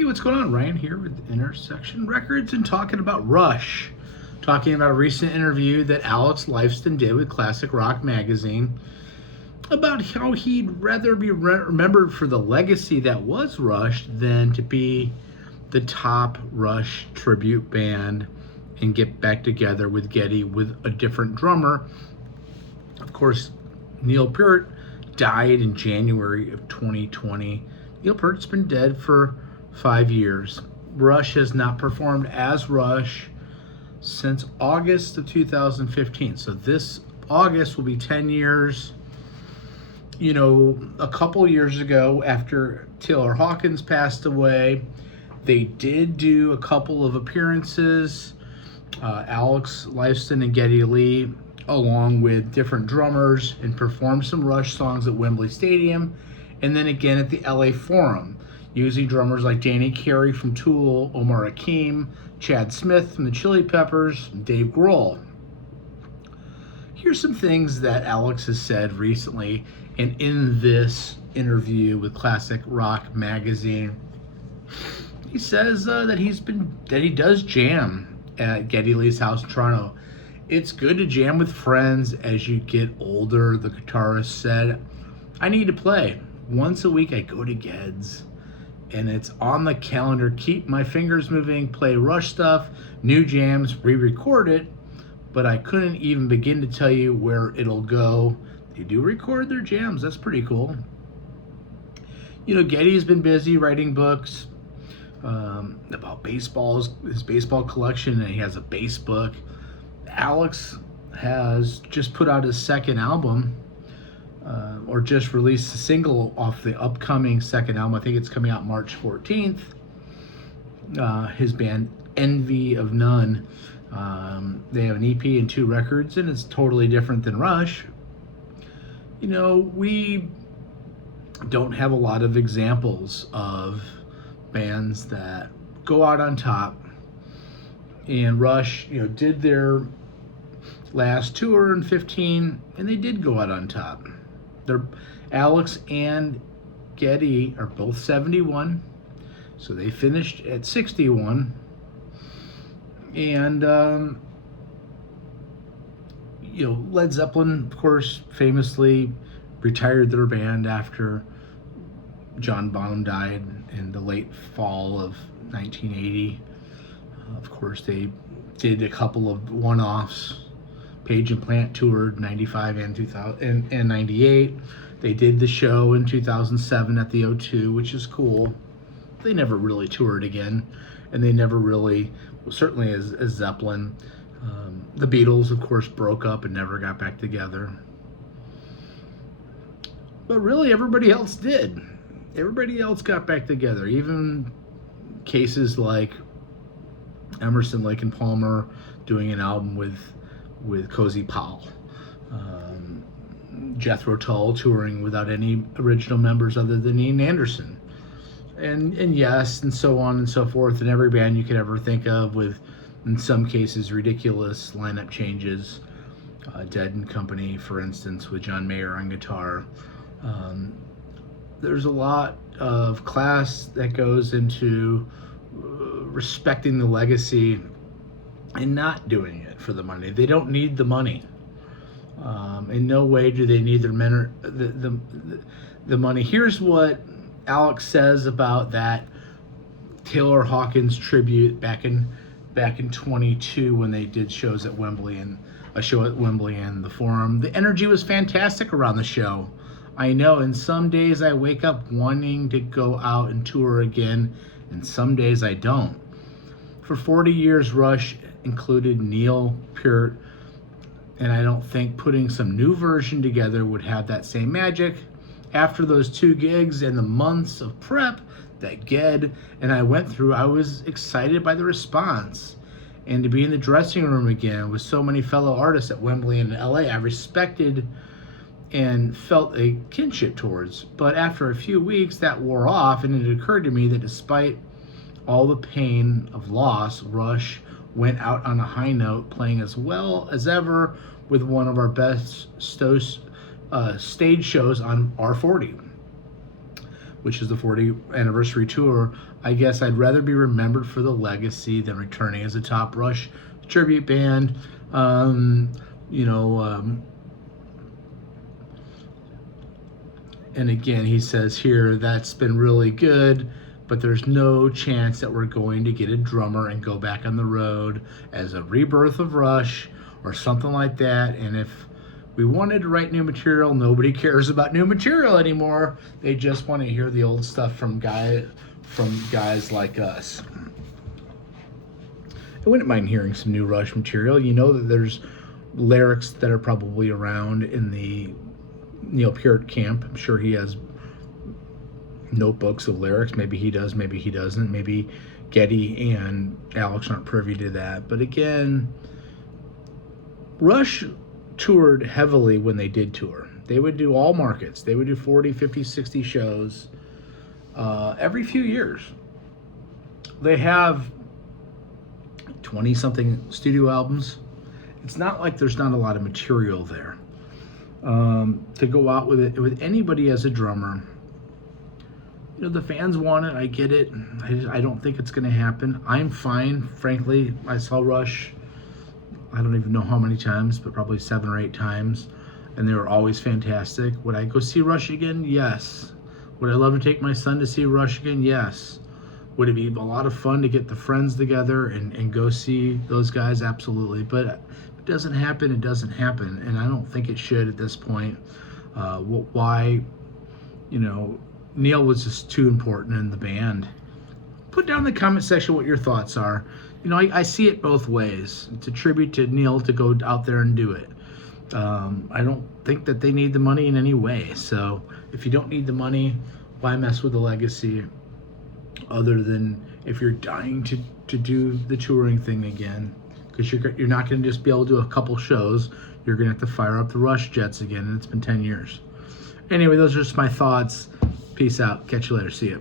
Hey, what's going on? Ryan here with Intersection Records and talking about Rush. Talking about a recent interview that Alex Lifeson did with Classic Rock Magazine about how he'd rather be remembered for the legacy that was Rush than to be the top Rush tribute band and get back together with Geddy with a different drummer. Of course, Neil Peart died in January of 2020. Neil Peart's been dead for 5 years. Rush has not performed as Rush since August of 2015. So this August will be 10 years. You know, a couple years ago, after Taylor Hawkins passed away, they did do a couple of appearances. Alex Lifeson and Geddy Lee, along with different drummers, and performed some Rush songs at Wembley Stadium, and then again at the LA Forum, using drummers like Danny Carey from Tool, Omar Hakim, Chad Smith from the Chili Peppers, and Dave Grohl. Here's some things that Alex has said recently and in this interview with Classic Rock Magazine. He says that he does jam at Geddy Lee's house in Toronto. It's good to jam with friends as you get older, the guitarist said. I need to play. Once a week I go to Ged's, and it's on the calendar. Keep my fingers moving, play Rush stuff, new jams, re-record it, but I couldn't even begin to tell you where it'll go. They do record their jams. That's pretty cool. You know, Geddy's been busy writing books about baseballs, his baseball collection, and he has a bass book. Alex has just put out his second album, or just released a single off the upcoming second album. I think it's coming out March 14th. His band Envy of None. They have an EP and 2 records, and it's totally different than Rush. You know, we don't have a lot of examples of bands that go out on top. And Rush, you know, did their last tour in 15, and they did go out on top. Alex and Geddy are both 71, so they finished at 61. And you know, Led Zeppelin, of course, famously retired their band after John Bonham died in the late fall of 1980. Of course, they did a couple of one-offs. Page and Plant toured 95 and 2000 and 98. They did the show in 2007 at the O2, which is cool. They never really toured again, and they never really, well, certainly as Zeppelin. The Beatles, of course, broke up and never got back together. But really, everybody else did. Everybody else got back together. Even cases like Emerson, Lake and Palmer doing an album with Cozy Powell, Jethro Tull touring without any original members other than Ian Anderson, and yes, and so on and so forth. And every band you could ever think of, with, in some cases, ridiculous lineup changes. Dead and Company, for instance, with John Mayer on guitar. There's a lot of class that goes into respecting the legacy and not doing it for the money. They don't need the money. In no way do they need the money. Here's what Alex says about that Taylor Hawkins tribute back in 22 when they did shows at Wembley, and a show at Wembley and the Forum. The energy was fantastic around the show. I know, and some days I wake up wanting to go out and tour again, and some days I don't. For 40 years, Rush included Neil Peart, and I don't think putting some new version together would have that same magic. After those 2 gigs and the months of prep that Ged and I went through, I was excited by the response. And to be in the dressing room again with so many fellow artists at Wembley and LA, I respected and felt a kinship towards. But after a few weeks, that wore off, and it occurred to me that despite all the pain of loss, Rush went out on a high note, playing as well as ever with one of our best stage shows on R40. which is the 40th anniversary tour, I guess I'd rather be remembered for the legacy than returning as a top Rush tribute band. And again, he says here, that's been really good, but there's no chance that we're going to get a drummer and go back on the road as a rebirth of Rush or something like that. And if we wanted to write new material, nobody cares about new material anymore. They just want to hear the old stuff from guys like us. I wouldn't mind hearing some new Rush material. You know that there's lyrics that are probably around in the Neil Peart camp. I'm sure he has notebooks of lyrics. Maybe he does, maybe he doesn't. Maybe Geddy and Alex aren't privy to that. But again, Rush toured heavily when they did tour. They would do all markets. They would do 40, 50, 60 shows every few years. They have 20-something studio albums. It's not like there's not a lot of material there. To go out with it, with anybody as a drummer, the fans want it. I get it. I don't think it's going to happen. I'm fine, frankly. I saw Rush, I don't even know how many times, but probably 7 or 8 times, and they were always fantastic. Would I go see Rush again? Yes. Would I love to take my son to see Rush again? Yes. Would it be a lot of fun to get the friends together and go see those guys? Absolutely. But if it doesn't happen, it doesn't happen, and I don't think it should at this point. Why? Neil was just too important in the band. Put down in the comment section what your thoughts are. I see it both ways. It's a tribute to Neil to go out there and do it. I don't think that they need the money in any way. So if you don't need the money, why mess with the legacy? Other than if you're dying to do the touring thing again, because you're not going to just be able to do a couple shows. You're going to have to fire up the Rush jets again, and it's been 10 years. Anyway, those are just my thoughts. Peace out. Catch you later. See ya.